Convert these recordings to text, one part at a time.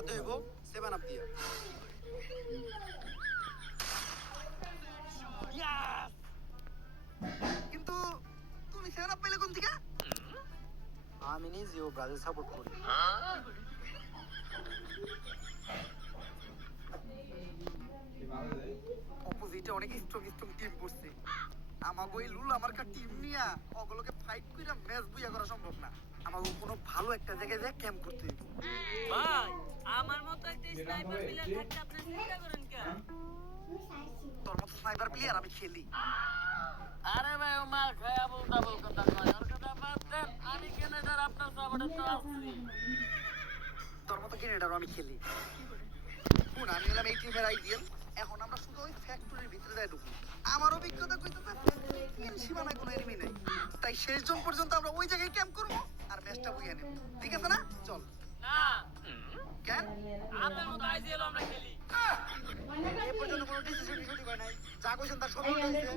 মারতে হইব 7 আপ দিয়া। কিন্তু তুমি 7 আপ পেলে কোন থেকে? আমি নিজেও ব্রাজিল সাপোর্ট করি। অপোজিটে অনেক স্ট্রং টিম পড়ছে। আমাগো এই লুল আমার কা টিম নিয়া ওগুলোকে ফাইট কইরা ম্যাচ বুইয়া করা সম্ভব না। আমাগো কোনো ভালো একটা জায়গায় যায় ক্যাম্প করতে হইব। ভাই আমার মতো একটা স্নাইপার প্লেয়ার থাকতে আপনি চিন্তা করেন কেন? তোর মতো স্নাইপার প্লেয়ার আমি খেলি। আরে ভাই ও মার খায়া বলতা কথা কয় ওর কথা বাদ দেন। আমি কেনাডার আপনার সাপোর্টে তো আছি। তোর মতো গ্রেনেডারও আমি খেলি। শুন, আমি হলাম এই টিমের আইডিয়াল। এখন আমরা শুধু ওই ফ্যাক্টরির ভিতরে যাই ঢুকবো। আমার অভিজ্ঞতা কইতেছে তিন সীমানায় কোনো এনিমি নাই। তাই শেষ জন পর্যন্ত আমরা ওই জায়গায় ক্যাম্প করবো আর ম্যাচটা বুইয়া নেব। ঠিক আছে না? চল। না কেন? আপনার মতো আইজিএল আমরা খেলি। এই পর্যন্ত কোনো ডিসিশন সঠিক হয় নাই। যা কইছেন তার সব উল্টো হইছে।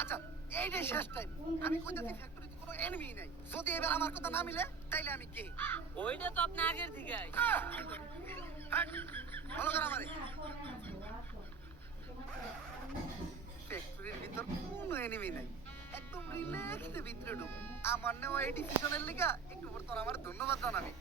আচ্ছা, এইটাই শেষ টাইম। আমি কইতাছি ফ্যাক্টরিতে কোনো এনিমি নাই। যদি এবার আমার কথা না মিলে তাইলে আমি কে? ওইটা তো আপনি আগের থেকেই। হ্যাঁ, ভালো করে আমারে। ফ্যাক্টরির ভিতর কোনো এনিমি নাই। একদম রিল্যাক্সে ভিতরে ঢুক। আমার নেওয়া এই ডিসিশনের লিগা একটু পর তোর আমার ধন্যবাদ জানাবি।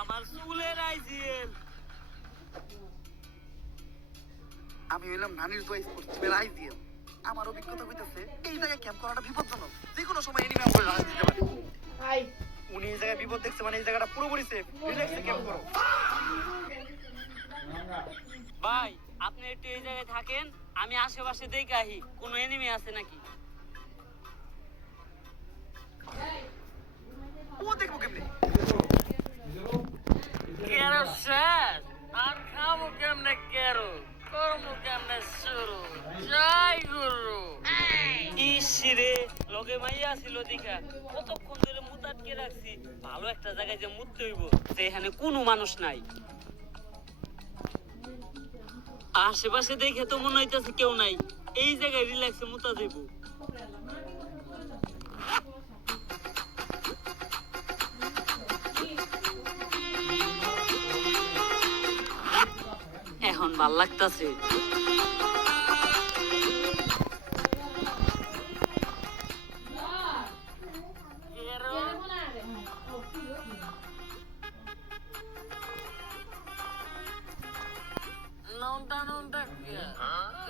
আমার চুলের আইজিএল। আমি হইলাম নানির চয়েস করছি আইডিয়াল। আমার অভিজ্ঞতা কইতাছে এই জায়গায় ক্যাম্প করাটা বিপজ্জনক। যে কোনো সময় এনিমি আমাকে রাজ দিতে পারে। হাই, উনি এই জায়গায় বিপদ দেখছে মানে এই জায়গাটা পুরোপুরি সেফ। রিল্যাক্সে ক্যাম্প করো। ভাই আপনি একটু এই জায়গায় থাকেন, আমি আশেপাশে দেখে আহি কোনো এনিমি আছে নাকি। ও দেখবো কেমনে? কেরো শেষ আর খাবো কেমনে কেরো করবো কেমনে শুরু জয় গুরু। ইসরে লগে মাইয়া ছিল দেখা কতক্ষণ ধরে মুত আটকে রাখছি। ভালো একটা জায়গায় যে মুততে হইব সেখানে কোনো মানুষ নাই। আশেপাশে দেখে তো মনে হইতেছে কেউ নাই। এই জায়গায় রিল্যাক্সে মুতা দেব। এখন ভাল লাগতাছে।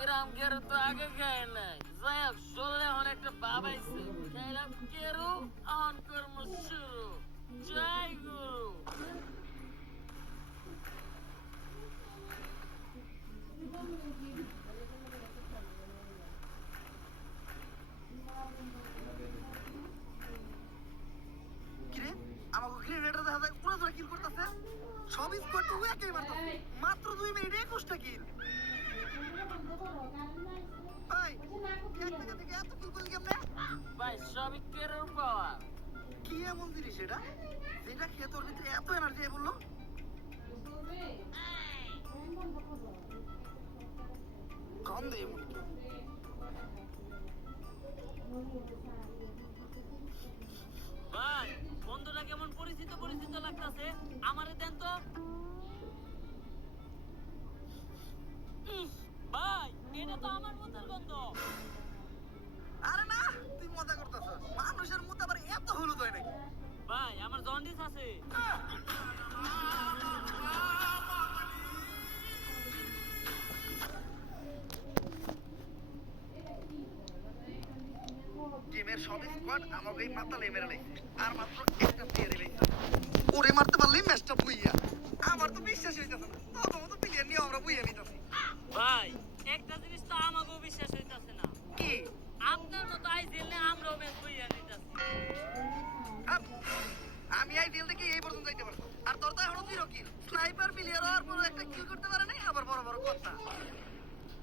এরাম কেরো তো আগে খায় নাই। যাই হোক চললে অনেকটা বাবাইছে। খাইলাম কেরো অন কর্ম শুরু জয় গুরু। কিরে, আমাকে গ্রেনেডার দেখা যায় পুরো ধরে কিল করতেছে। সব স্কোয়াড তো একাই মারতেছে। মাত্র 2 মিনিটে 21টা কিল। ভাই, এক জায়গা থেকে এত কিল করলি কেমনে? ভাই সবই কেরোর পাওয়ার। কি এমন জিনিস এটা যেটা খেয়ে তোর ভিতরে এত এনার্জি বললো? গন্ধে এমন কি? ভাই বন্ধুটা কেমন পরিচিত পরিচিত লাগতাছে। আমারে দেন তো। ভাই এটা তো আমার মতের গন্ধ। আরে না, তুই মজা করতেছস। মানুষের মুখ আবার এত হলুদ হয় নাকি? ভাই আমার জন্ডিস আছে। টিমের সব স্কোয়াড আমাকে এই মাতালে মেরে লাগছে। আর মাত্র একটা প্লেয়ারই লাগছে। ওরে মারতে পারলেই ম্যাচটা বুইয়া। আমার তো বিশ্বাসই হইতাছে না। প্রথমত প্লেয়ার নিয়ে আমরা বুইয়া নিতাছি। ভাই একটা জিনিস তো আমাকেও বিশ্বাস হইতাছে না। কি? আপনার মতো আইজিএল নে আমরাও ম্যাচ বইয়া নিতাছি। আপ, আমি আইডিয়াল থেকে এই পর্যন্ত যাইতে পারবো। আর তোর তো এখনো 0 কিল। স্নাইপার প্লেয়ার আর বড় একটা কিল করতে পারে নাই, আবার বড় বড় কথা।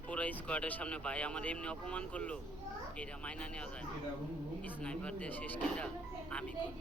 পুরো স্কোয়াডের সামনে ভাই আমার এমনি অপমান করলো। এটা মাইনা নেওয়া যায় না। স্নাইপার দিয়ে শেষ কিলটা আমি করব।